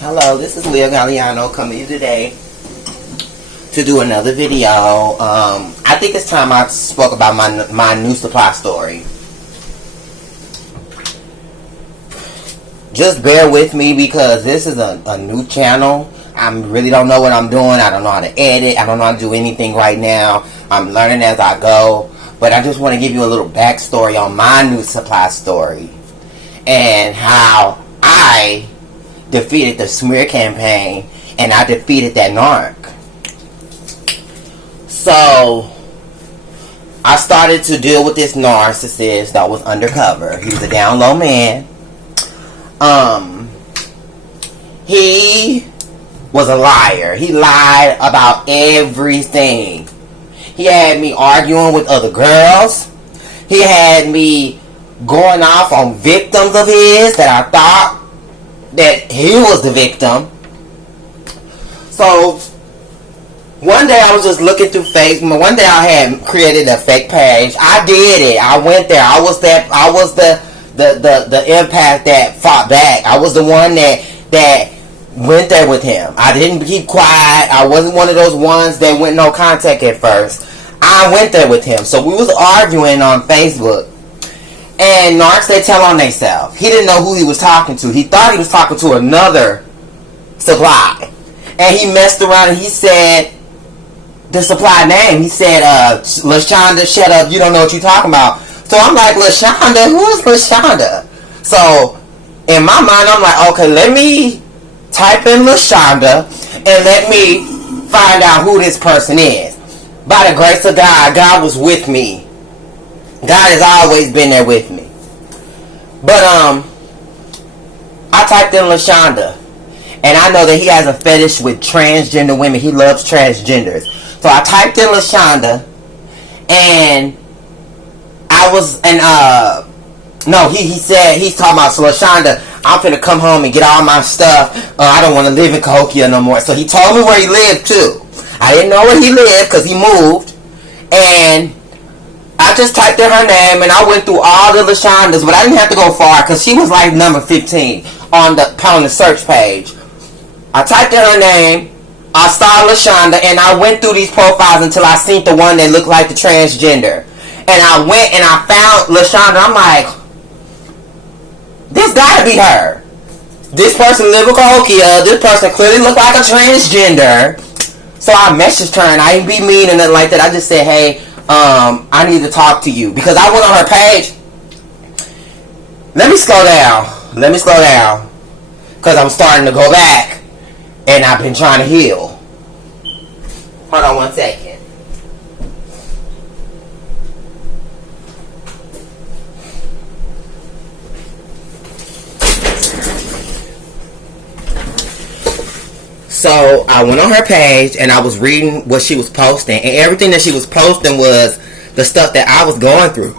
Hello, this is Leah Galliano coming to you today to do another video. I think it's time I spoke about my new supply story. Just bear with me because this is a new channel. I really don't know what I'm doing. I don't know how to edit. I don't know how to do anything right now. I'm learning as I go. But I just want to give you a little backstory on my new supply story and how I defeated the smear campaign and I defeated that narc. So I started to deal with this narcissist that was undercover. He was a down low man. He was a liar. He lied about everything. He had me arguing with other girls. He had me going off on victims of his that I thought that he was the victim. So one day I was just looking through Facebook. One day I had created a fake page. I did it. I went there. I was the empath that fought back. I was the one that went there with him. I didn't keep quiet. I wasn't one of those ones that went no contact at first. I went there with him. So we was arguing on Facebook. And narcs, they tell on themselves. He didn't know who he was talking to. He thought he was talking to another supply. And he messed around and he said the supply name. He said, LaShonda, shut up. You don't know what you're talking about. So I'm like, LaShonda? Who's LaShonda? So in my mind, I'm like, okay, let me type in LaShonda and let me find out who this person is. By the grace of God, God was with me. God has always been there with me. But I typed in LaShonda, and I know that he has a fetish with transgender women. He loves transgenders. So I typed in LaShonda, and I was, no, he said, he's talking about, so LaShonda, I'm finna come home and get all my stuff. I don't want to live in Cahokia no more. So he told me where he lived too. I didn't know where he lived because he moved, and I just typed in her name and I went through all the LaShondas, but I didn't have to go far because she was like number 15 on the search page. I typed in her name, I saw LaShonda, and I went through these profiles until I seen the one that looked like the transgender. And I went and I found LaShonda. I'm like, this gotta be her. This person live in Cahokia. This person clearly looked like a transgender. So I messaged her and I didn't be mean or nothing like that. I just said, hey, I need to talk to you. Because I went on her page. Let me slow down. Because I'm starting to go back. And I've been trying to heal. Hold on one second. So I went on her page and I was reading what she was posting, and everything that she was posting was the stuff that I was going through.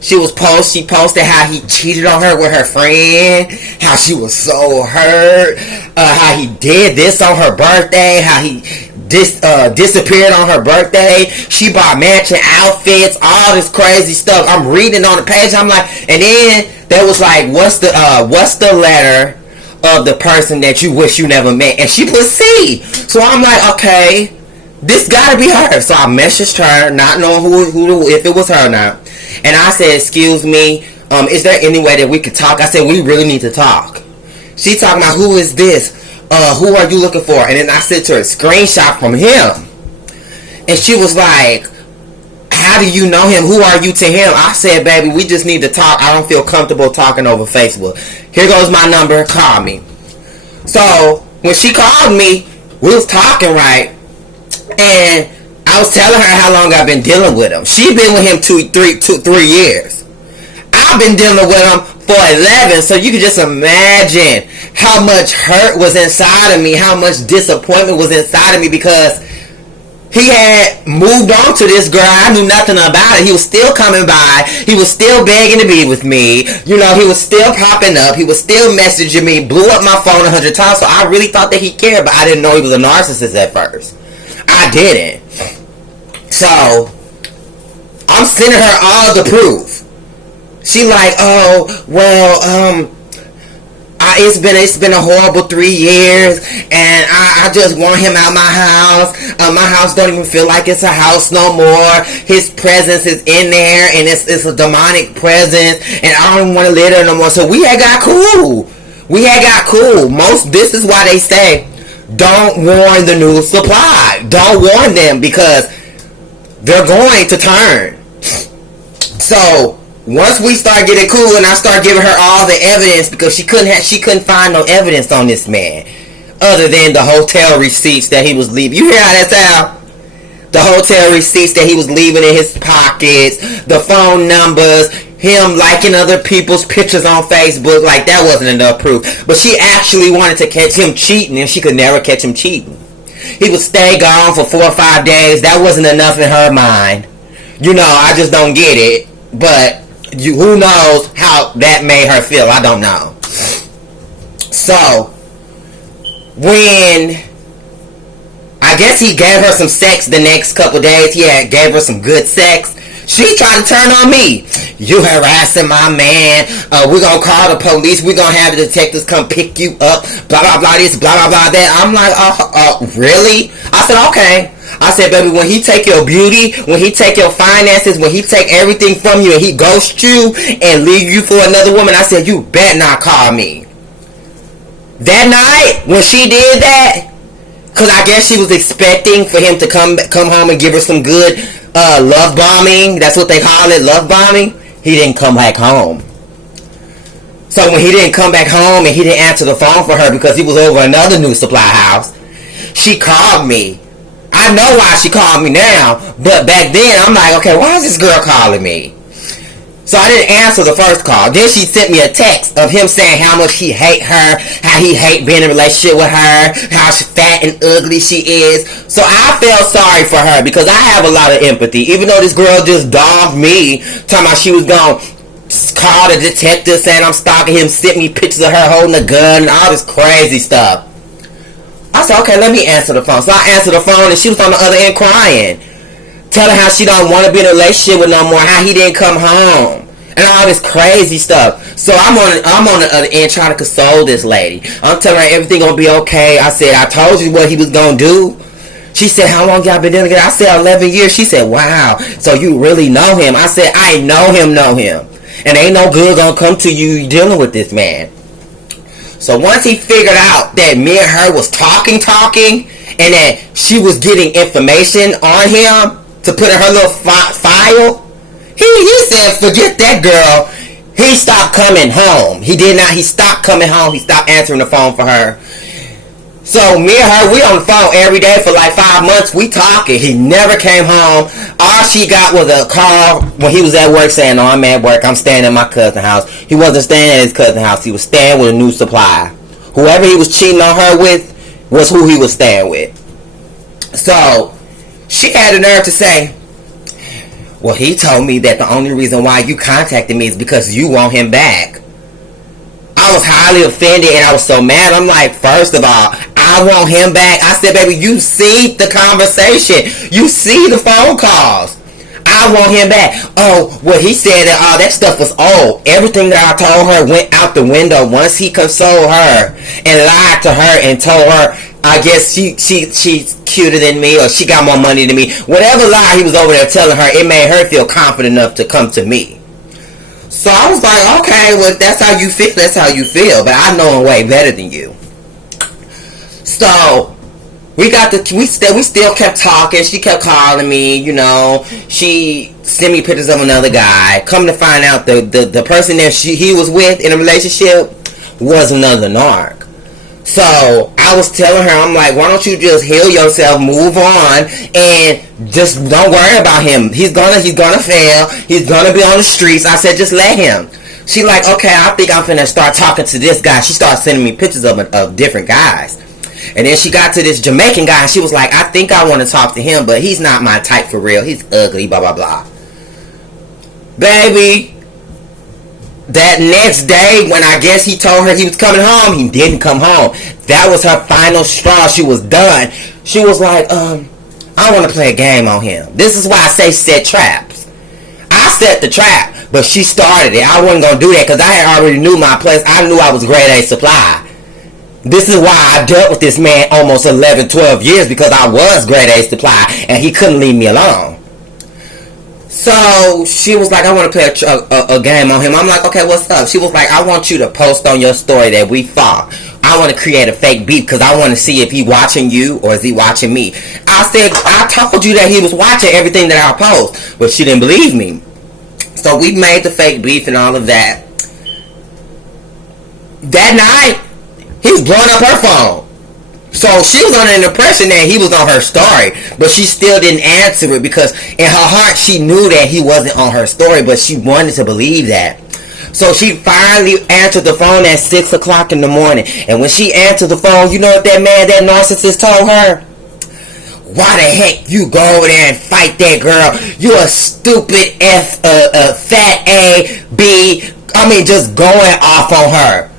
She posted how he cheated on her with her friend, how she was so hurt, how he did this on her birthday, how he disappeared on her birthday. She bought matching outfits, all this crazy stuff. I'm reading on the page. I'm like, and then there was like, what's the letter of the person that you wish you never met? And she put C. So I'm like, okay, this gotta be her. So I messaged her, not knowing who if it was her or not. And I said, excuse me, is there any way that we could talk? I said, we really need to talk. She talking about, who is this? Who are you looking for? And then I sent her a screenshot from him. And she was like, how do you know him? Who are you to him? I said, baby, we just need to talk. I don't feel comfortable talking over Facebook. Here goes my number. Call me. So when she called me, we was talking, right? And I was telling her how long I've been dealing with him. She's been with him 3 years. I've been dealing with him for 11. So you can just imagine how much hurt was inside of me, how much disappointment was inside of me, because he had moved on to this girl. I knew nothing about it. He was still coming by. He was still begging to be with me. You know, he was still popping up. He was still messaging me. Blew up my phone 100 times. So I really thought that he cared, but I didn't know he was a narcissist at first. I didn't. So I'm sending her all the proof. She like, oh, well, It's been a horrible 3 years, and I just want him out my house. My house don't even feel like it's a house no more. His presence is in there, and it's a demonic presence, and I don't want to live there no more. So we had got cool. This is why they say, don't warn the new supply. Don't warn them, because they're going to turn. So once we start getting cool, and I start giving her all the evidence, because she couldn't find no evidence on this man other than the hotel receipts that he was leaving. You hear how that sound? The hotel receipts that he was leaving in his pockets, the phone numbers, him liking other people's pictures on Facebook. Like, that wasn't enough proof. But she actually wanted to catch him cheating, and she could never catch him cheating. He would stay gone for 4 or 5 days. That wasn't enough in her mind. You know, I just don't get it. But who knows how that made her feel? I don't know. So when I guess he gave her some sex the next couple days, gave her some good sex, she tried to turn on me. You harassing my man. We're going to call the police. We're going to have the detectives come pick you up. Blah, blah, blah, this, blah, blah, blah, that. I'm like, really? I said, okay. I said, baby, when he take your beauty, when he take your finances, when he take everything from you and he ghost you and leave you for another woman, I said, you better not call me. That night, when she did that, because I guess she was expecting for him to come home and give her some good love bombing. That's what they call it, love bombing. He didn't come back home. So when he didn't come back home and he didn't answer the phone for her because he was over another new supply house, she called me. I know why she called me now, but back then I'm like, okay, why is this girl calling me? So I didn't answer the first call. Then she sent me a text of him saying how much he hate her, how he hate being in a relationship with her, how fat and ugly she is. So I felt sorry for her because I have a lot of empathy. Even though this girl just dogged me, talking about she was going to call the detective saying I'm stalking him, sent me pictures of her holding a gun and all this crazy stuff. I said, okay, let me answer the phone. So I answered the phone and she was on the other end crying, telling how she don't want to be in a relationship with no more, how he didn't come home, and all this crazy stuff. So I'm on the other end trying to console this lady. I'm telling her everything gonna be okay. I said, I told you what he was gonna do. She said, how long y'all been dealing together? I said, 11 years. She said, wow, so you really know him. I said, I know him. And ain't no good gonna come to you dealing with this man. So once he figured out that me and her was talking, and that she was getting information on him to put in her little file, he said, forget that girl. He stopped coming home. He did not. He stopped coming home. He stopped answering the phone for her. So me and her, we on the phone every day for like 5 months. We talking. He never came home. All she got was a call when he was at work saying, "No, I'm at work. I'm staying at my cousin's house." He wasn't staying at his cousin's house. He was staying with a new supplier. Whoever he was cheating on her with was who he was staying with. So she had the nerve to say, well, he told me that the only reason why you contacted me is because you want him back. I was highly offended and I was so mad. I'm like, first of all, I want him back. I said, baby, you see the conversation. You see the phone calls. I want him back. Oh, well, he said that all that stuff was old. Everything that I told her went out the window once he consoled her and lied to her and told her, I guess she's cuter than me or she got more money than me. Whatever lie he was over there telling her, it made her feel confident enough to come to me. So I was like, okay, well, if that's how you feel, that's how you feel. But I know him way better than you. So we still kept talking. She kept calling me, you know. She sent me pictures of another guy. Come to find out, the person that he was with in a relationship was another narc. So I was telling her, I'm like, why don't you just heal yourself, move on, and just don't worry about him. He's gonna fail. He's gonna be on the streets. I said, just let him. She like, okay, I think I'm finna start talking to this guy. She started sending me pictures of different guys. And then she got to this Jamaican guy, and she was like, I think I want to talk to him, but he's not my type for real. He's ugly, blah, blah, blah. Baby, that next day, when I guess he told her he was coming home, he didn't come home. That was her final straw. She was done. She was like, I want to play a game on him. This is why I say set traps. I set the trap. But she started it. I wasn't going to do that because I had already knew my place. I knew I was grade A supply. This is why I dealt with this man almost 11, 12 years, because I was grade A supply and he couldn't leave me alone. So she was like, I want to play a game on him. I'm like, okay, what's up? She was like, I want you to post on your story that we fought. I want to create a fake beef because I want to see if he watching you or is he watching me. I said, I told you that he was watching everything that I post, but she didn't believe me. So we made the fake beef and all of that. That night, he was blowing up her phone. So she was under the impression that he was on her story, but she still didn't answer it because in her heart she knew that he wasn't on her story, but she wanted to believe that. So she finally answered the phone at 6 o'clock in the morning. And when she answered the phone, you know what that man, that narcissist told her? Why the heck you go over there and fight that girl? You a stupid fat A, B, just going off on her.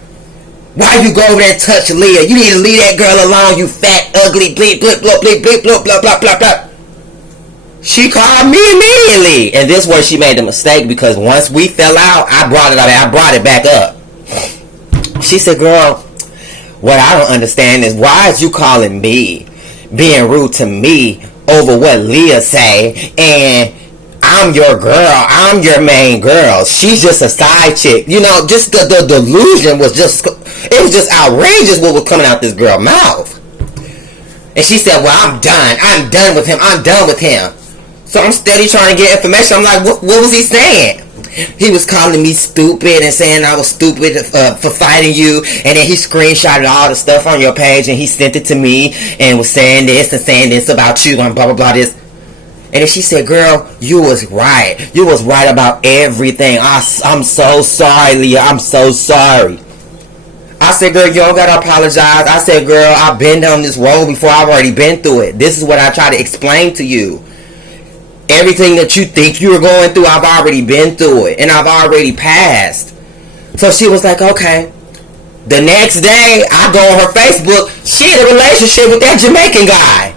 Why you go over there and touch Leah? You need to leave that girl alone, you fat, ugly, bleep, bleep, bleep, bleep, bleep, bleep, blah, blah, blah, blah. She called me immediately. And this is where she made the mistake, because once we fell out, I brought it back up. She said, girl, what I don't understand is why is you calling me, being rude to me over what Leah say, and I'm your girl, I'm your main girl. She's just a side chick. Just the delusion was just, it was just outrageous what was coming out this girl's mouth. And she said, well, I'm done with him. So I'm steady trying to get information. I'm like, what was he saying? He was calling me stupid and saying I was stupid for fighting you. And then he screenshotted all the stuff on your page and he sent it to me and was saying this about you and blah, blah, blah, this. And then she said, girl, you was right. You was right about everything. I'm so sorry, Leah. I'm so sorry. I said, girl, you don't gotta apologize. I said, girl, I've been down this road before. I've already been through it. This is what I try to explain to you. Everything that you think you're going through, I've already been through it. And I've already passed. So she was like, okay. The next day, I go on her Facebook. She had a relationship with that Jamaican guy.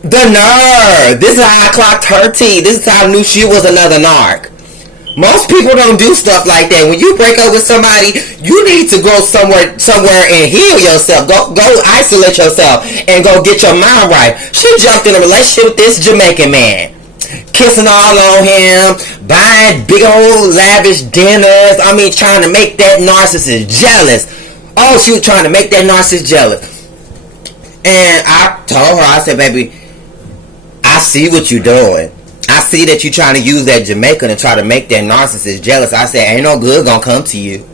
The nerve. This is how I clocked her tea. This is how I knew she was another narc. Most people don't do stuff like that. When you break up with somebody, you need to go somewhere and heal yourself. Go isolate yourself and go get your mind right. She jumped in a relationship with this Jamaican man, kissing all on him, buying big old lavish dinners. Trying to make that narcissist jealous. Oh, she was trying to make that narcissist jealous. And I told her, I said, baby, I see what you're doing. I see that you're trying to use that Jamaican to try to make that narcissist jealous. I said, ain't no good gonna come to you.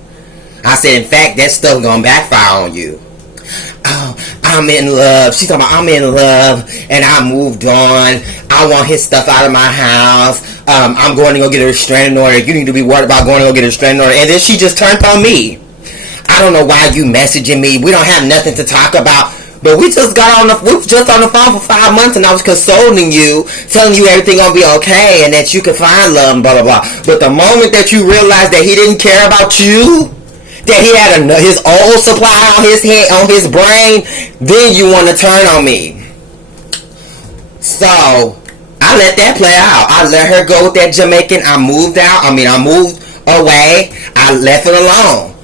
I said, in fact, that stuff gonna backfire on you. Oh, I'm in love. She's talking about, I'm in love and I moved on. I want his stuff out of my house. I'm going to go get a restraining order. You need to be worried about going to go get a restraining order. And then she just turned on me. I don't know why you messaging me. We don't have nothing to talk about. But we just on the phone for 5 months and I was consoling you, telling you everything gonna be okay and that you can find love and blah, blah, blah. But the moment that you realized that he didn't care about you, that he had his old supply on his head, on his brain, then you want to turn on me. So, I let that play out. I let her go with that Jamaican. I moved away. I left it alone.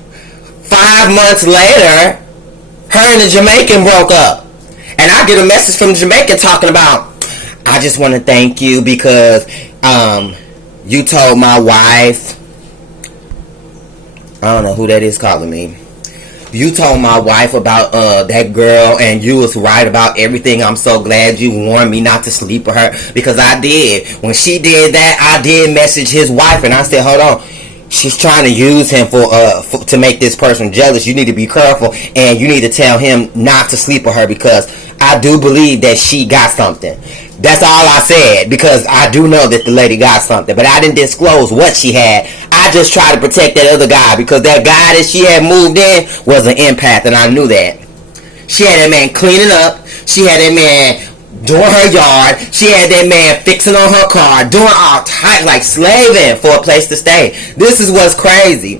5 months later, her and the Jamaican broke up. And I get a message from the Jamaican talking about, I just want to thank you because you told my wife, I don't know who that is calling me. You told my wife about that girl and you was right about everything. I'm so glad you warned me not to sleep with her, because I did. When she did that, I did message his wife and I said, hold on. She's trying to use him to make this person jealous. You need to be careful and you need to tell him not to sleep with her, because I do believe that she got something. That's all I said, because I do know that the lady got something, but I didn't disclose what she had. I just tried to protect that other guy, because that guy that she had moved in was an empath, and I knew that. She had that man cleaning up. She had that man doing her yard. She had that man fixing on her car, doing all type, like slaving for a place to stay. This is what's crazy.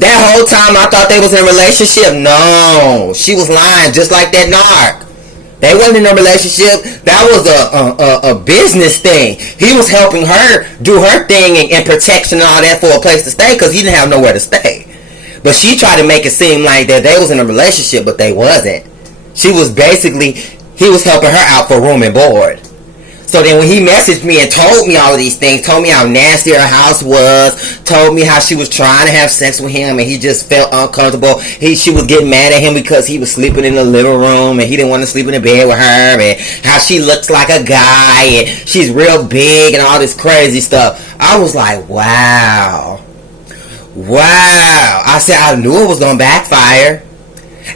That whole time I thought they was in a relationship. No, she was lying just like that narc. They wasn't in a relationship. That was a business thing. He was helping her do her thing and protection and all that for a place to stay because he didn't have nowhere to stay. But she tried to make it seem like that they was in a relationship, but they wasn't. She was basically, he was helping her out for room and board. So then when he messaged me and told me all of these things, told me how nasty her house was, told me how she was trying to have sex with him and he just felt uncomfortable. She was getting mad at him because he was sleeping in the living room and he didn't want to sleep in the bed with her, and how she looks like a guy and she's real big and all this crazy stuff. I was like, wow. Wow. I said, I knew it was going to backfire.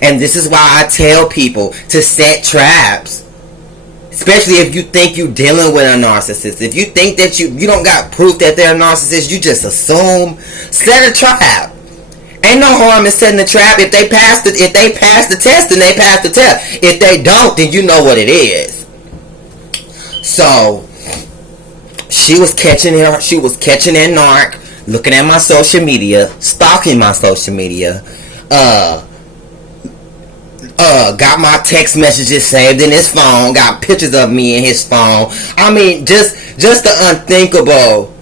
And this is why I tell people to set traps. Especially if you think you're dealing with a narcissist. If you think that you don't got proof that they're a narcissist, you just assume. Set a trap. Ain't no harm in setting a trap. If they pass the test, then they pass the test. If they don't, then you know what it is. So she was catching that narc, looking at my social media, stalking my social media, got my text messages saved in his phone, got pictures of me in his phone. I mean, just the unthinkable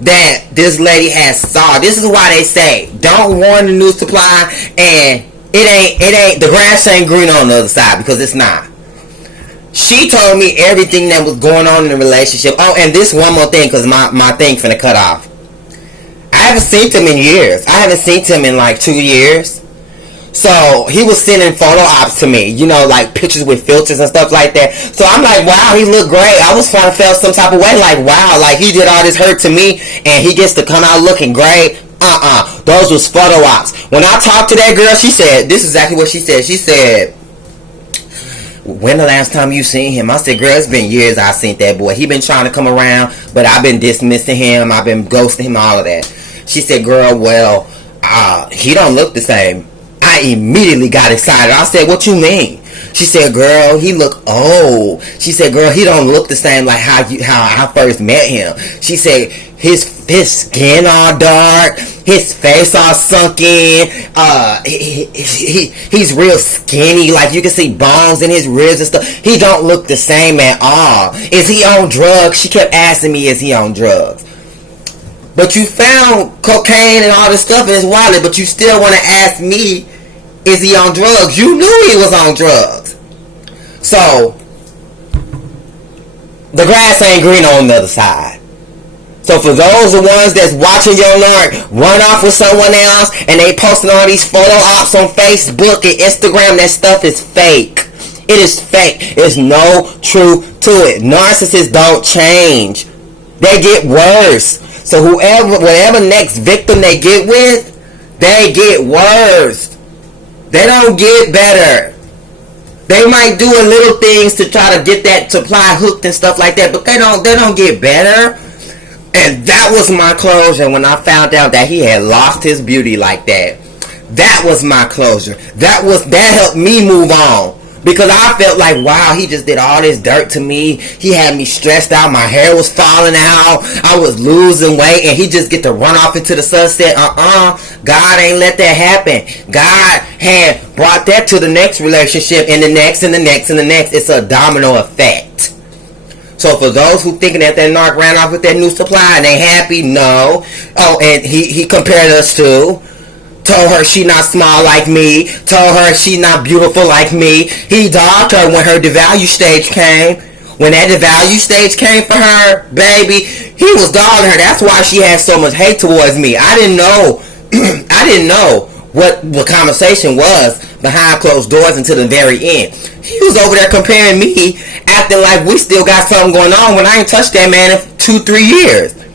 that this lady has saw. This is why they say, don't warn the new supply, and it ain't, the grass ain't green on the other side, because it's not. She told me everything that was going on in the relationship. Oh, and this one more thing, because my thing finna cut off. I haven't seen him in years. I haven't seen him in like 2 years. So he was sending photo ops to me, you know, like pictures with filters and stuff like that. So I'm like, wow, he looked great. I was trying to feel some type of way, like, wow, like he did all this hurt to me and he gets to come out looking great. Those was photo ops. When I talked to that girl, she said, this is exactly what she said. She said, when the last time you seen him? I said, girl, it's been years I seen that boy. He been trying to come around, but I've been dismissing him. I've been ghosting him, all of that. She said, girl, well, he don't look the same. I immediately got excited. I said, what you mean? She said, girl, he look old. She said, girl, he don't look the same like how I first met him. She said, his skin all dark, his face all sunk in, he's real skinny, like you can see bones in his ribs and stuff. He don't look the same at all. Is he on drugs? She kept asking me, is he on drugs? But you found cocaine and all this stuff in his wallet, but you still want to ask me, is he on drugs? You knew he was on drugs. So, the grass ain't green on the other side. So for those the ones that's watching your narc run off with someone else and they posting all these photo ops on Facebook and Instagram, that stuff is fake. It is fake. There's no truth to it. Narcissists don't change. They get worse. So whatever next victim they get with, they get worse. They don't get better. They might do a little things to try to get that supply hooked and stuff like that, but they don't get better. And that was my closure when I found out that he had lost his beauty like that. That was my closure. That helped me move on. Because I felt like, wow, he just did all this dirt to me. He had me stressed out. My hair was falling out. I was losing weight. And he just get to run off into the sunset. God ain't let that happen. God had brought that to the next relationship. And the next and the next and the next. It's a domino effect. So for those who thinking that narc ran off with that new supply and they happy, no. Oh, and he compared us to... Told her she not small like me. Told her she not beautiful like me. He dogged her when her devalue stage came. When that devalue stage came for her, baby, he was dogging her. That's why she had so much hate towards me. I didn't know. I didn't know what the conversation was behind closed doors until the very end. He was over there comparing me, acting like we still got something going on when I ain't touched that man in 2-3 years.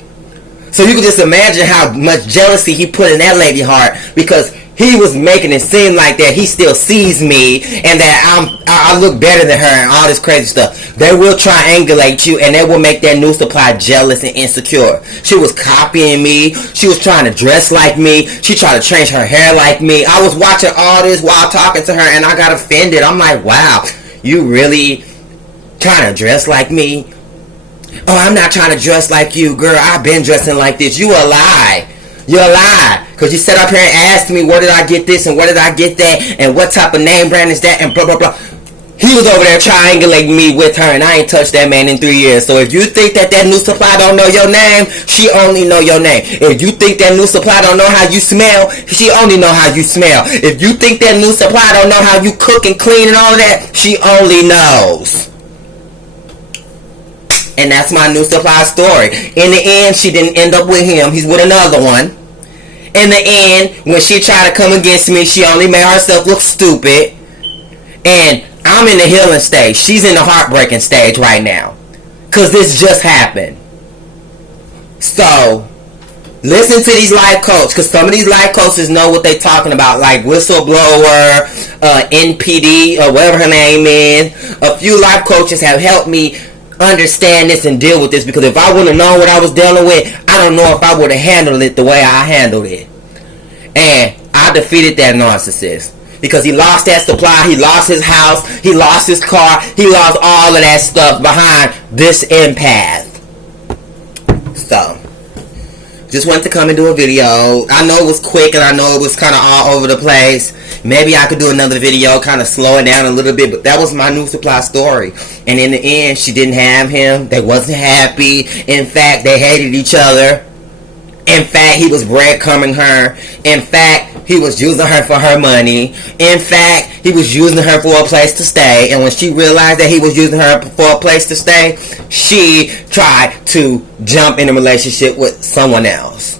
So you can just imagine how much jealousy he put in that lady heart, because he was making it seem like that he still sees me and that I look better than her and all this crazy stuff. They will triangulate you and they will make that new supply jealous and insecure. She was copying me. She was trying to dress like me. She tried to change her hair like me. I was watching all this while talking to her and I got offended. I'm like, wow, you really trying to dress like me? Oh, I'm not trying to dress like you, girl. I've been dressing like this. You a lie. You're a lie. Because you sat up here and asked me where did I get this and where did I get that and what type of name brand is that and blah, blah, blah. He She was over there triangulating me with her, and I ain't touched that man in 3 years. So if you think that new supply don't know your name, she only know your name. If you think that new supply don't know how you smell, she only know how you smell. If you think that new supply don't know how you cook and clean and all of that, she only knows. And that's my new supply story. In the end, she didn't end up with him. He's with another one. In the end, when she tried to come against me, she only made herself look stupid. And I'm in the healing stage. She's in the heartbreaking stage right now. Because this just happened. So, listen to these life coaches. Because some of these life coaches know what they're talking about. Like Whistleblower, NPD, or whatever her name is. A few life coaches have helped me understand this and deal with this, because if I wouldn't have known what I was dealing with, I don't know if I would have handled it the way I handled it. And I defeated that narcissist, because he lost that supply, he lost his house, he lost his car, he lost all of that stuff behind this empath. So, just wanted to come and do a video. I know it was quick and I know it was kind of all over the place. Maybe I could do another video, kind of slow it down a little bit, but that was my new supply story. And in the end, she didn't have him. They wasn't happy. In fact, they hated each other. In fact, he was breadcrumbing her. In fact, he was using her for her money. In fact, he was using her for a place to stay. And when she realized that he was using her for a place to stay, she tried to jump in a relationship with someone else.